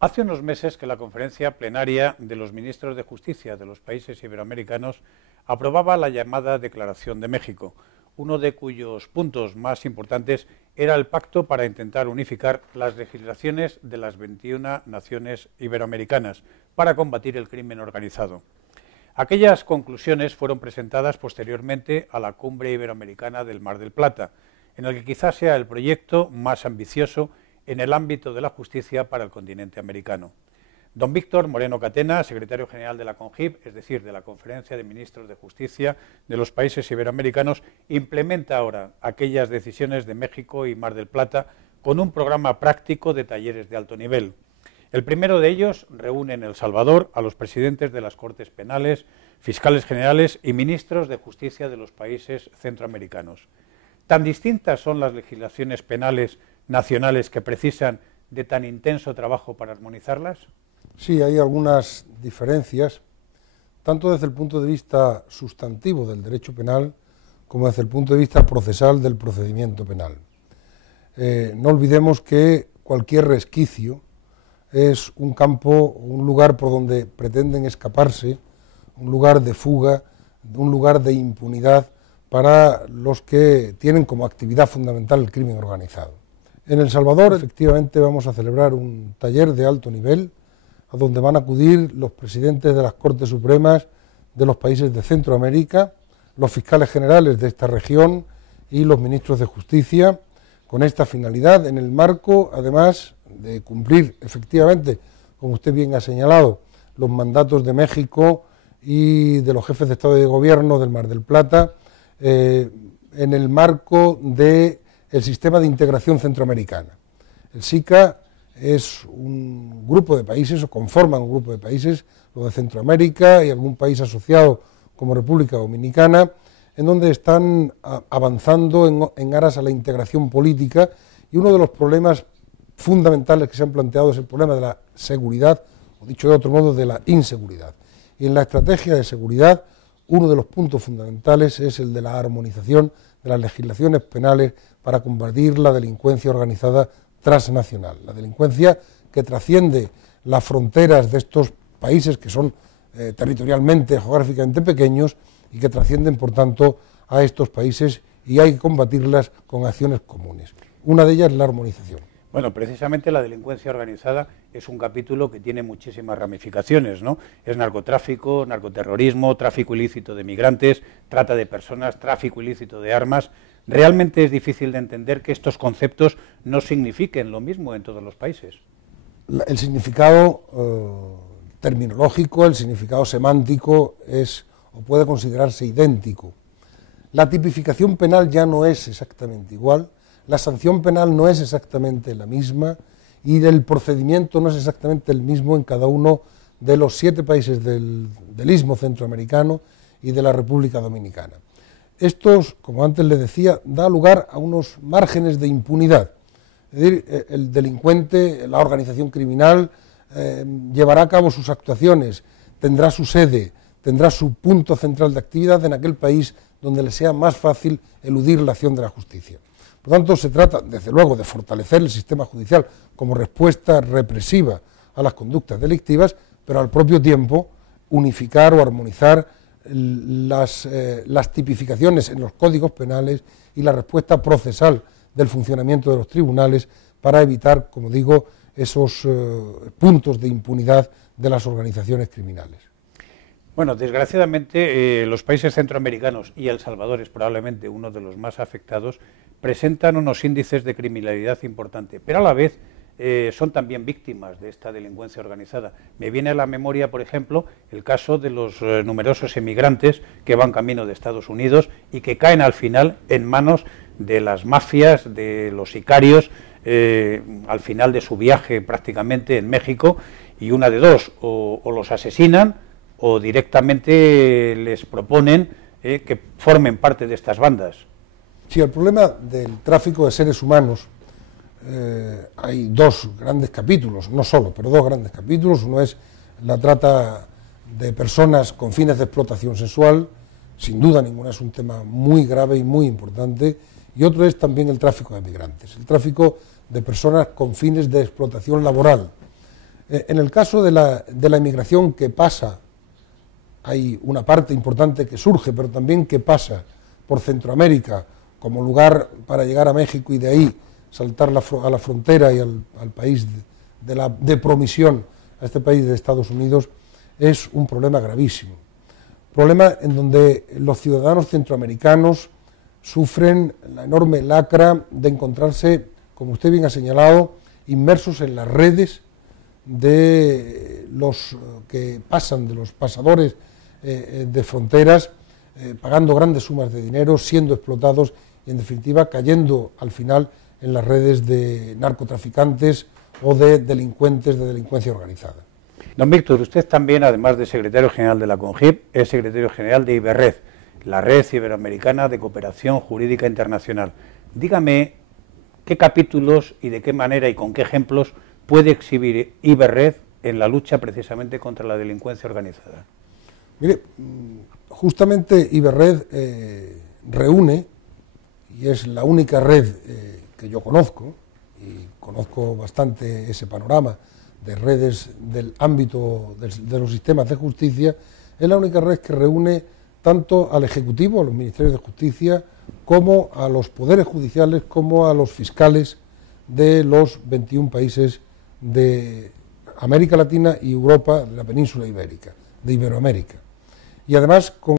Hace unos meses que la conferencia plenaria de los ministros de Justicia de los países iberoamericanos aprobaba la llamada Declaración de México, uno de cuyos puntos más importantes era el pacto para intentar unificar las legislaciones de las 21 naciones iberoamericanas para combatir el crimen organizado. Aquellas conclusiones fueron presentadas posteriormente a la Cumbre Iberoamericana del Mar del Plata, en el que quizás sea el proyecto más ambicioso en el ámbito de la justicia para el continente americano. Don Víctor Moreno Catena, secretario general de la CONJIP, es decir, de la Conferencia de Ministros de Justicia de los países iberoamericanos, implementa ahora aquellas decisiones de México y Mar del Plata con un programa práctico de talleres de alto nivel. El primero de ellos reúne en El Salvador a los presidentes de las Cortes Penales, fiscales generales y ministros de Justicia de los países centroamericanos. ¿Tan distintas son las legislaciones penales nacionales que precisan de tan intenso trabajo para armonizarlas? Sí, hay algunas diferencias, tanto desde el punto de vista sustantivo del derecho penal como desde el punto de vista procesal del procedimiento penal. No olvidemos que cualquier resquicio es un campo, un lugar por donde pretenden escaparse, un lugar de fuga, un lugar de impunidad para los que tienen como actividad fundamental el crimen organizado. En El Salvador, efectivamente, vamos a celebrar un taller de alto nivel a donde van a acudir los presidentes de las Cortes Supremas de los países de Centroamérica, los fiscales generales de esta región y los ministros de Justicia, con esta finalidad, en el marco, además, de cumplir efectivamente, como usted bien ha señalado, los mandatos de México y de los jefes de Estado y de Gobierno del Mar del Plata, en el marco del sistema de integración centroamericana. El SICA es un grupo de países, o conforman un grupo de países, lo de Centroamérica y algún país asociado como República Dominicana, en donde están avanzando en aras a la integración política, y uno de los problemas fundamentales que se han planteado es el problema de la seguridad, o dicho de otro modo, de la inseguridad. Y en la estrategia de seguridad, uno de los puntos fundamentales es el de la armonización de las legislaciones penales para combatir la delincuencia organizada transnacional, la delincuencia que trasciende las fronteras de estos países que son territorialmente, geográficamente pequeños y que trascienden, por tanto, a estos países, y hay que combatirlas con acciones comunes. Una de ellas es la armonización. Bueno, precisamente la delincuencia organizada es un capítulo que tiene muchísimas ramificaciones, ¿no? Es narcotráfico, narcoterrorismo, tráfico ilícito de migrantes, trata de personas, tráfico ilícito de armas. Realmente es difícil de entender que estos conceptos no signifiquen lo mismo en todos los países. El significado terminológico, el significado semántico es o puede considerarse idéntico. La tipificación penal ya no es exactamente igual, la sanción penal no es exactamente la misma y el procedimiento no es exactamente el mismo en cada uno de los 7 países del Istmo centroamericano y de la República Dominicana. Esto, como antes le decía, da lugar a unos márgenes de impunidad. Es decir, el delincuente, la organización criminal, llevará a cabo sus actuaciones, tendrá su sede, tendrá su punto central de actividad en aquel país donde le sea más fácil eludir la acción de la justicia. Por tanto, se trata, desde luego, de fortalecer el sistema judicial como respuesta represiva a las conductas delictivas, pero al propio tiempo unificar o armonizar las tipificaciones en los códigos penales y la respuesta procesal del funcionamiento de los tribunales para evitar, como digo, esos puntos de impunidad de las organizaciones criminales. Bueno, desgraciadamente los países centroamericanos, y El Salvador es probablemente uno de los más afectados, presentan unos índices de criminalidad importantes, pero a la vez son también víctimas de esta delincuencia organizada. Me viene a la memoria, por ejemplo, el caso de los numerosos emigrantes que van camino de Estados Unidos y que caen al final en manos de las mafias, de los sicarios, al final de su viaje prácticamente en México, y una de dos, o los asesinan o directamente les proponen que formen parte de estas bandas. Sí, el problema del tráfico de seres humanos, hay 2 grandes capítulos, no solo, pero 2 grandes capítulos. Uno es la trata de personas con fines de explotación sexual, sin duda ninguna es un tema muy grave y muy importante, y otro es también el tráfico de migrantes, el tráfico de personas con fines de explotación laboral. En el caso de la inmigración que pasa, hay una parte importante que surge, pero también que pasa por Centroamérica como lugar para llegar a México y de ahí saltar a la frontera y al país de promisión, a este país de Estados Unidos, es un problema gravísimo. Problema en donde los ciudadanos centroamericanos sufren la enorme lacra de encontrarse, como usted bien ha señalado, inmersos en las redes de los que pasan, de los pasadores de fronteras, pagando grandes sumas de dinero, siendo explotados y, en definitiva, cayendo al final en las redes de narcotraficantes o de delincuentes de delincuencia organizada. Don Víctor, usted también, además de secretario general de la CONGIP, es secretario general de Iberred, la Red Iberoamericana de Cooperación Jurídica Internacional. Dígame qué capítulos y de qué manera y con qué ejemplos puede exhibir Iberred en la lucha precisamente contra la delincuencia organizada. Mire, justamente Iberred reúne, y es la única red que yo conozco, y conozco bastante ese panorama de redes del ámbito de los sistemas de justicia, es la única red que reúne tanto al Ejecutivo, a los Ministerios de Justicia, como a los poderes judiciales, como a los fiscales de los 21 países de América Latina y Europa, de la península ibérica, de Iberoamérica. Y además con